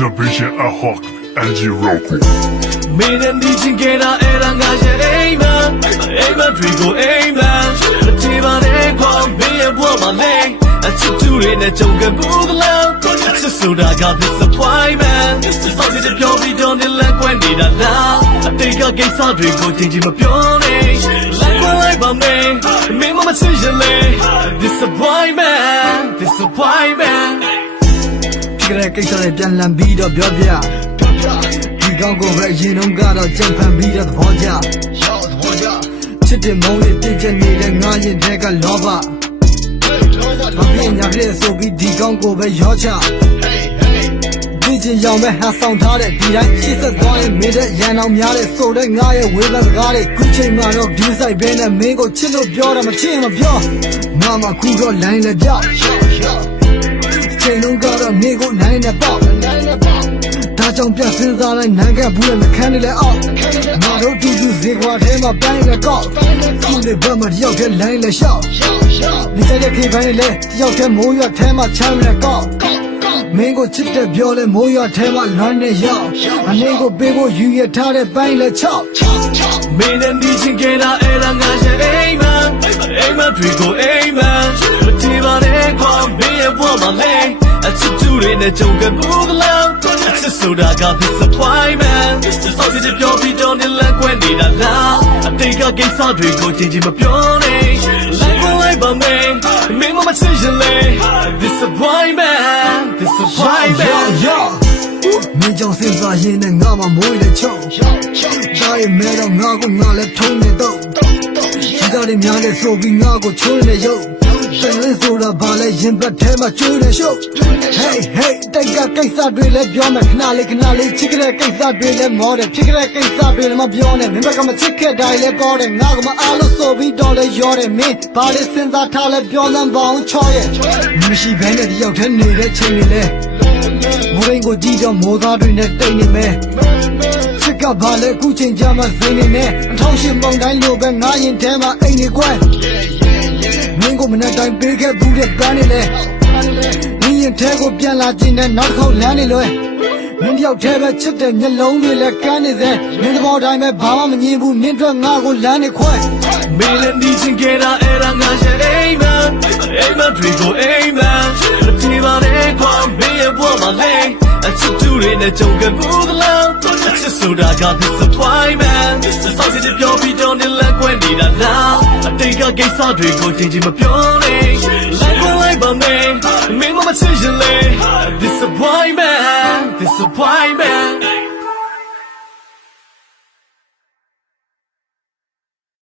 Innovation ad hoc Angie Roku Made and teaching get out and I said amen Amen Drigo amen The team on the call me and blow my leg I took to it and don't get moved along It's just so that I got disappointment It's like the pure be done in like when did I now I think I get some Drigo changing my pure name Like my man Me mama decision Disappointment Disappointment ဖြစ်တဲ့ကိစ္စတွေပြန်လည်ပြီးတော့ပြောပြဒီကောင်းကိုပဲရင်လုံးကတော့ကြံဖန်ပြီးတော့သဘောကျချစ်တဲ့မုန်းလေးပြည့်ကျက်နေတဲ့ငါရင်တဲ့ကလောဘဘာဖြစ်ညာဖြစ်ဆိုပြီးဒီကောင်းကိုပဲရောချဒီချင်ရောင်မဲ့ဟာဆောင်ထားတဲ့ဒီတိုင်းရှစ်ဆက်သွားရင်မင်းတဲ့ရန်အောင်များတဲ့ဆိုတဲ့ငါရဲ့ဝေးလစကားတွေခုချိန်မှာတော့ဒီဆိုင်ဘဲနဲ့မင်းကိုချစ်လို့ပြောတာမချင်မပြောငါမှခုတော့လိုင်းလည်းပြောက်ချိန်လုံးကတော့နေကိုနိုင်နေပေါ့ဒါကြောင့်ပြန်စဉ်းစားလိုက်နိုင်ခဲ့ဘူးလေနှခမ်းနေလဲအောက်ငါတို့တူတူဇေခွာထဲမှာပိုင်းလဲကောက်သူ့လေဘက်မှာတယောက်တည်းလိုင်းလဲရှောက်ဒီကြတဲ့ခေပိုင်းလေတယောက်တည်းမိုးရွာထဲမှာချမ်းလဲကောက်မင်းကိုချစ်တဲ့ပြောလဲမိုးရွာထဲမှာလွမ်းနေရောက်အနေကိုပေးဖို့ယူရထားတဲ့ပိုင်းလဲချောက် Made and teaching get out and I said amen Amen Drigo amen The team on the call me and blow my leg I took to it and don't get moved along It's just so that I got disappointment It's like the pure be done in like when did I now I think I get some Drigo changing my pure name Like my man Me mama decision Disappointment Disappointment မင်းကြောင့်စဉ်းစားရင်းနဲ့ငါမှမွေးတဲ့ချုံဒါရဲ့မဲတော့ငါကိုငါလည်းထုံးနေတော့ဒီသားတွေများလဲဆိုပြီးငါကိုချိုးနေရုပ်တယ်လဲဆိုတာဘာလဲရင်ဘတ်ထဲမှာကျွေးနေရှုပ် Hey hey တိုက်ကကိစ္စတွေလဲပြောမယ်ခဏလေးချစ်ကြတဲ့ကိစ္စတွေလဲမောတယ်ဖြစ်ကြတဲ့ကိစ္စတွေလဲမပြောနဲ့မင်းဘက်ကမချစ်ခဲ့တိုင်းလဲပေါ်တယ်ငါကမအားလို့ဆိုပြီးတော့လဲရောတယ်မင်းဘာလဲစဉ်းစားထားလဲပြောစမ်းပါအောင်ချောရဲ့မရှိဘဲနဲ့တယောက်တည်းနေတဲ့ချိန်တွေလဲမိုးရင်းကိုကြည့်တော့မိုးသားတွေနဲ့တိတ်နေမယ်ချစ်ကဘာလဲအခုချိန်ကြမှာစိနေနဲ့အထောက်ရှင်ပုံတိုင်းလိုပဲငါရင်ထဲမှာအိမ်နေကွယ်မင်းကိုမနဲ့တိုင်းပေးခဲ့ဘူးတဲ့ပန်းနေလဲမင်းရင်ထဲကိုပြန်လာခြင်းနဲ့နောက်တစ်ခေါက်လမ်းနေလွယ်မင်းတယောက်တည်းပဲချစ်တဲ့မျက်လုံးတွေလည်းကန်းနေစေမင်းသဘောတိုင်းပဲဘာမှမငြင်းဘူးနင်းအတွက်ငါကိုလမ်းနေခွဲ Made and teaching get out and I said amen Amen Drigo amen The team on the call me and blow my leg I took to it and don't get moved along It's just so that I got disappointment It's like the pure be done in like when did I now I think I get some Drigo changing my pure name Like my man Me mama decision Disappointment Disappointment